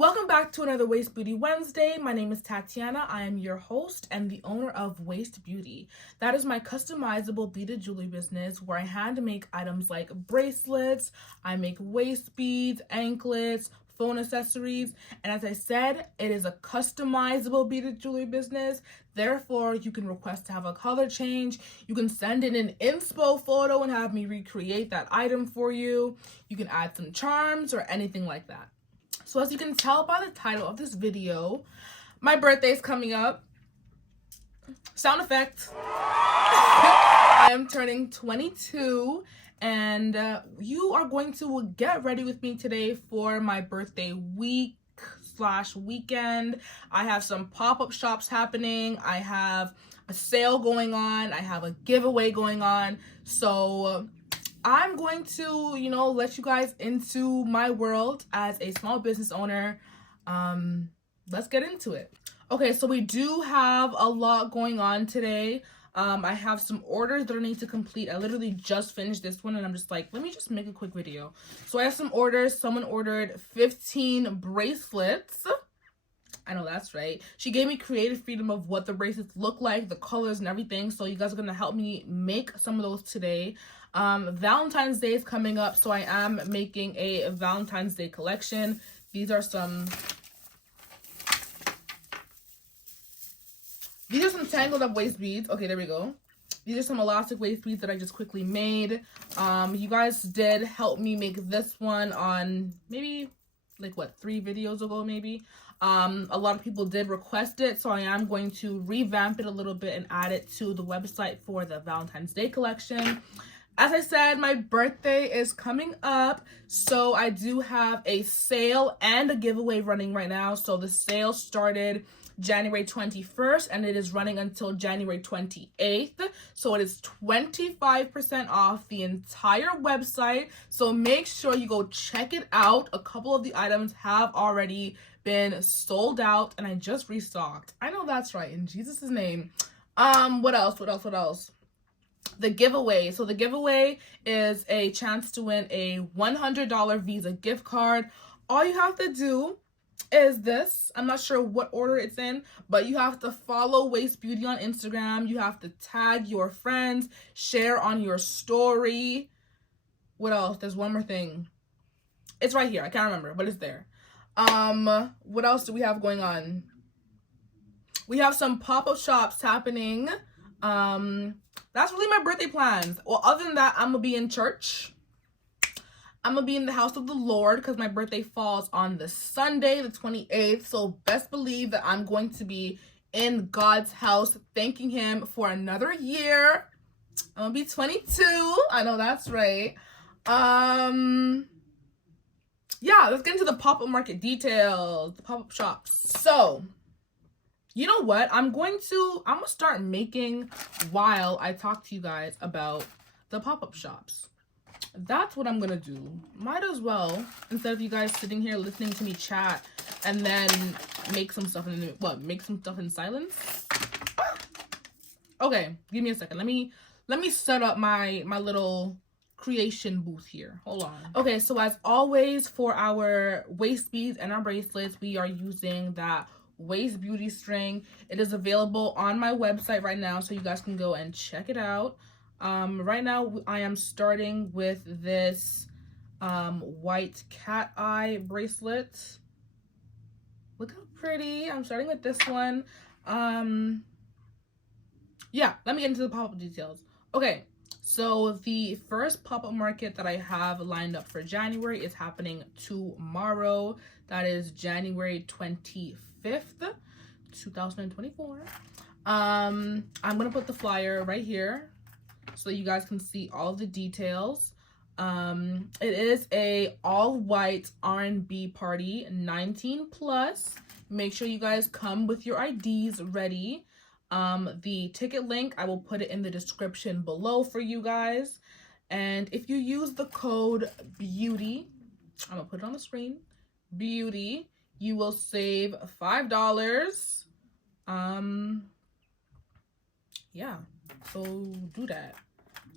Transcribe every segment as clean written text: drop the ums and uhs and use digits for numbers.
Welcome back to another Waist Beauty Wednesday. My name is Tatiana. I am your host and the owner of Waist Beauty. That is my customizable beaded jewelry business where I hand make items like bracelets, I make waist beads, anklets, phone accessories, and as I said, it is a customizable beaded jewelry business. Therefore, you can request to have a color change. You can send in an inspo photo and have me recreate that item for you. You can add some charms or anything like that. So as you can tell by the title of this video, my birthday is coming up. Sound effect. I am turning 22 and you are going to get ready with me today for my birthday week/weekend. I have some pop-up shops happening. I have a sale going on. I have a giveaway going on. So I'm going to, let you guys into my world as a small business owner. Let's get into it. Okay, so we do have a lot going on today. I have some orders that I need to complete. I literally just finished this one and I'm just like, let me just make a quick video. So I have some orders. Someone ordered 15 bracelets. I know that's right. She gave me creative freedom of what the bracelets look like, the colors and everything. So you guys are going to help me make some of those today. Valentine's Day is coming up, so I am making a Valentine's Day collection. These are some tangled up waist beads. Okay, there we go. These are some elastic waist beads that I just quickly made. You guys did help me make this one on maybe like 3 videos ago maybe. A lot of people did request it, so I am going to revamp it a little bit and add it to the website for the Valentine's Day collection. As I said, my birthday is coming up, so I do have a sale and a giveaway running right now. So the sale started January 21st and it is running until January 28th. So it is 25% off the entire website. So make sure you go check it out. A couple of the items have already been sold out and I just restocked. I know that's right, in Jesus' name. What else? The giveaway. So the giveaway is a chance to win a $100 Visa gift card. All you have to do is this. I'm not sure what order it's in, but you have to follow Waist Beauty on Instagram. You have to tag your friends, share on your story. What else? There's one more thing. It's right here. I can't remember, but it's there. What else do we have going on? We have some pop-up shops happening. That's really my birthday plans. Well, other than that, I'm gonna be in church. I'm gonna be in the house of the Lord because my birthday falls on the Sunday, the 28th. So best believe that I'm going to be in God's house, thanking him for another year. I'm gonna be 22. I know that's right. Yeah, let's get into the pop-up market details, the pop-up shops. So, you know what? I'm gonna start making while I talk to you guys about the pop-up shops. That's what I'm gonna do. Might as well, instead of you guys sitting here listening to me chat and then make some stuff in silence. Okay, give me a second. Let me set up my little creation booth here. Hold on. Okay, so as always for our waist beads and our bracelets, we are using that Waist Beauty string. It is available on my website right now, so you guys can go and check it out. Right now I am starting with this white cat eye bracelet. Look how pretty. I'm starting with this one. Yeah, let me get into the pop-up details. Okay, so the first pop-up market that I have lined up for January is happening tomorrow. That is January 25th, 2024. I'm gonna put the flyer right here so you guys can see all the details. It is a all-white R&B party, 19 plus. Make sure you guys come with your IDs ready. The ticket link, I will put it in the description below for you guys. And if you use the code BEAUTY, I'm gonna put it on the screen, BEAUTY, you will save $5. Yeah, so do that.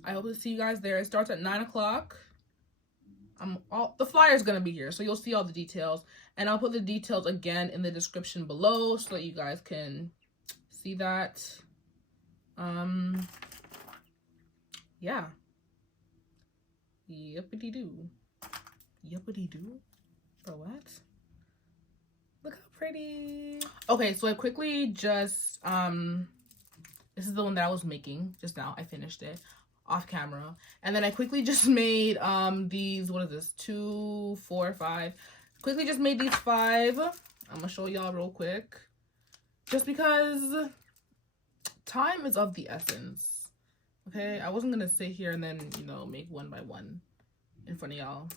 I hope to see you guys there. It starts at 9 o'clock. The flyer is gonna be here, so you'll see all the details. And I'll put the details again in the description below so that you guys can see that. Yeah. Yippity doo. Yippity doo? For what? Look how pretty. Okay, so I quickly just, this is the one that I was making just now. I finished it off camera. And then I quickly just made, these, what is this? 2, 4, 5. Quickly just made these 5. I'm gonna show y'all real quick. Just because time is of the essence. Okay, I wasn't gonna sit here and then, you know, make one by one in front of y'all.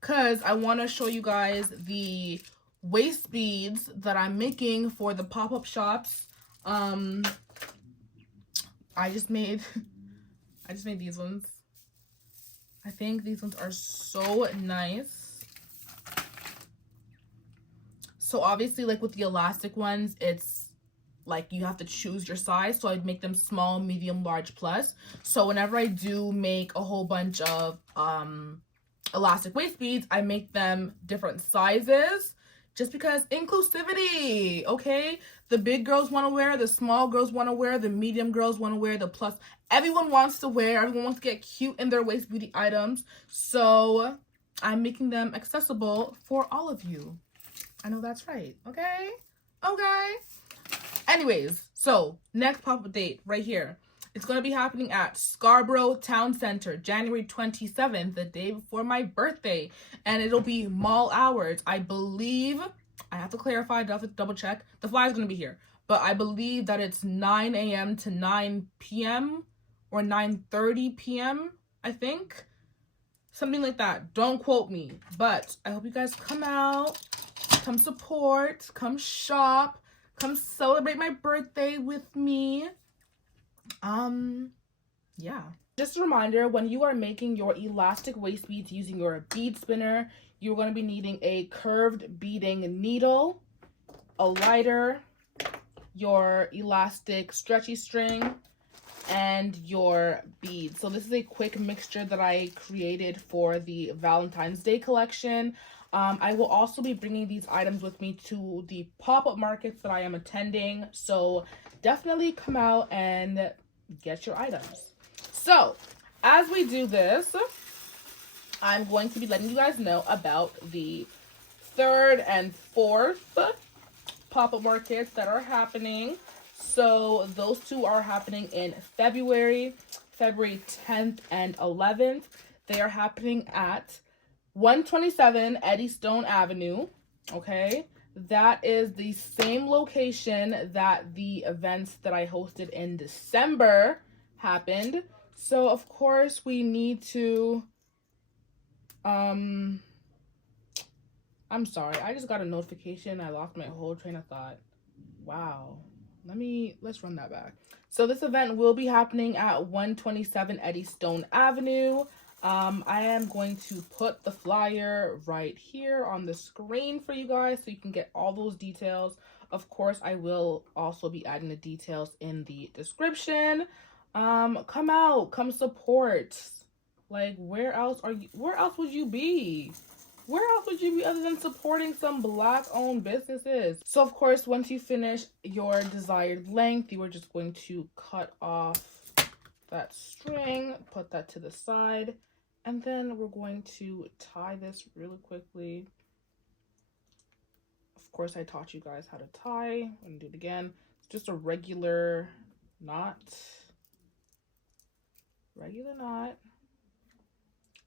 Cause I wanna show you guys the waist beads that I'm making for the pop-up shops. I just made these ones. I think these ones are so nice. So obviously, like with the elastic ones, it's like you have to choose your size. So I'd make them small, medium, large, plus. So whenever I do make a whole bunch of elastic waist beads, I make them different sizes just because inclusivity, okay? The big girls want to wear, the small girls want to wear, the medium girls want to wear, the plus. Everyone wants to wear, everyone wants to get cute in their waist beauty items. So I'm making them accessible for all of you. I know that's right, okay? Okay. Anyways, so next pop-up date right here. It's going to be happening at Scarborough Town Center, January 27th, the day before my birthday. And it'll be mall hours. I believe, I have to clarify, I have to double check. The flyer's going to be here. But I believe that it's 9 a.m. to 9 p.m. or 9:30 p.m., I think. Something like that. Don't quote me. But I hope you guys come out, come support, come shop. Come celebrate my birthday with me. Yeah. Just a reminder, when you are making your elastic waist beads using your bead spinner, you're going to be needing a curved beading needle, a lighter, your elastic stretchy string, and your beads. So this is a quick mixture that I created for the Valentine's Day collection. I will also be bringing these items with me to the pop-up markets that I am attending. So definitely come out and get your items. So as we do this, I'm going to be letting you guys know about the 3rd and 4th pop-up markets that are happening. So those two are happening in February 10th and 11th. They are happening at 127 Eddystone Avenue, okay? That is the same location that the events that I hosted in December happened. So, of course, we need to, I'm sorry, I just got a notification. I lost my whole train of thought. Wow. Let's run that back. So this event will be happening at 127 Eddystone Avenue. I am going to put the flyer right here on the screen for you guys so you can get all those details. Of course, I will also be adding the details in the description. Come out, come support. Like, where else would you be? Where else would you be other than supporting some Black-owned businesses? So, of course, once you finish your desired length, you are just going to cut off that string, put that to the side, and then we're going to tie this really quickly. Of course, I taught you guys how to tie. I'm gonna do it again. It's just a regular knot.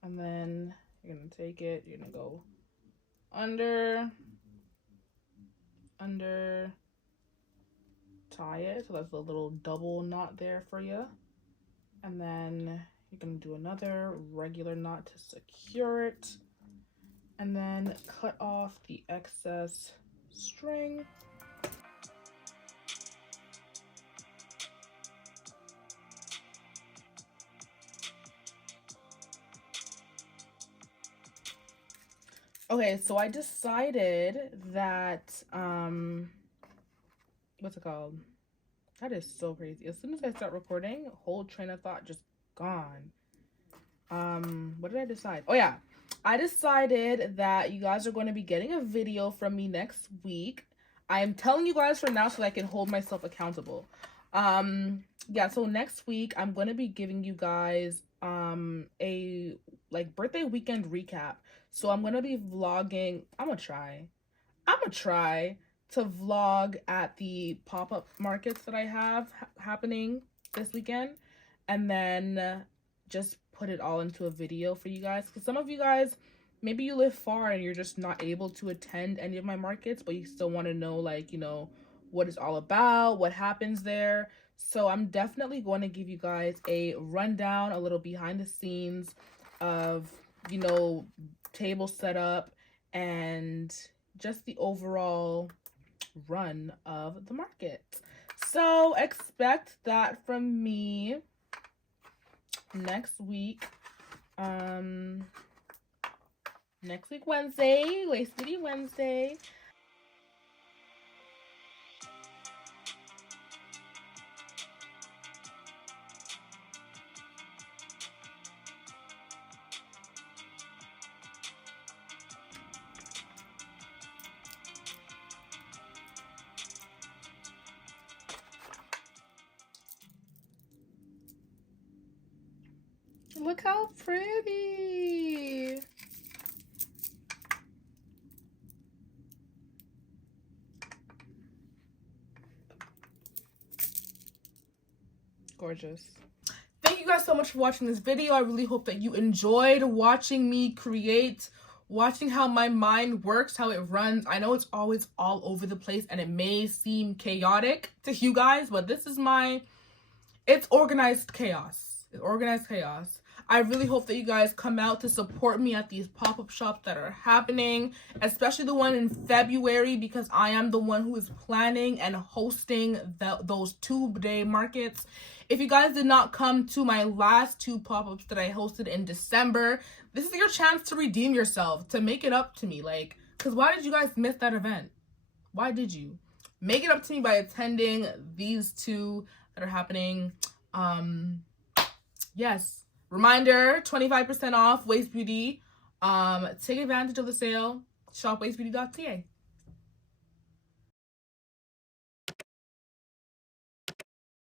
And then you're gonna take it, you're gonna go under, tie it. So that's a little double knot there for you. And then you're going to do another regular knot to secure it. And then cut off the excess string. Okay, so I decided that, what's it called? That is so crazy. As soon as I start recording, whole train of thought just gone. What did I decide? Oh yeah, I decided that you guys are going to be getting a video from me next week. I am telling you guys for now so that I can hold myself accountable. Yeah, so next week I'm going to be giving you guys a like birthday weekend recap. So I'm going to be vlogging. I'm going to try to vlog at the pop-up markets that I have happening this weekend, and then just put it all into a video for you guys, because some of you guys, maybe you live far and you're just not able to attend any of my markets, but you still want to know, like, you know, what it's all about, what happens there. So I'm definitely going to give you guys a rundown, a little behind the scenes of, you know, table setup and just the overall run of the market. So expect that from me next week. Next week Wednesday, Waist Beauty Wednesday. Look how pretty. Gorgeous. Thank you guys so much for watching this video. I really hope that you enjoyed watching me create, watching how my mind works, how it runs. I know it's always all over the place and it may seem chaotic to you guys, but this is it's organized chaos. It's organized chaos. I really hope that you guys come out to support me at these pop-up shops that are happening, especially the one in February, because I am the one who is planning and hosting those 2-day markets. If you guys did not come to my last 2 pop-ups that I hosted in December, this is your chance to redeem yourself, to make it up to me. Like, because why did you guys miss that event? Why did you? Make it up to me by attending these 2 that are happening. Yes. Reminder, 25% off Waist Beauty. Take advantage of the sale. Shop waistbeauty.ca.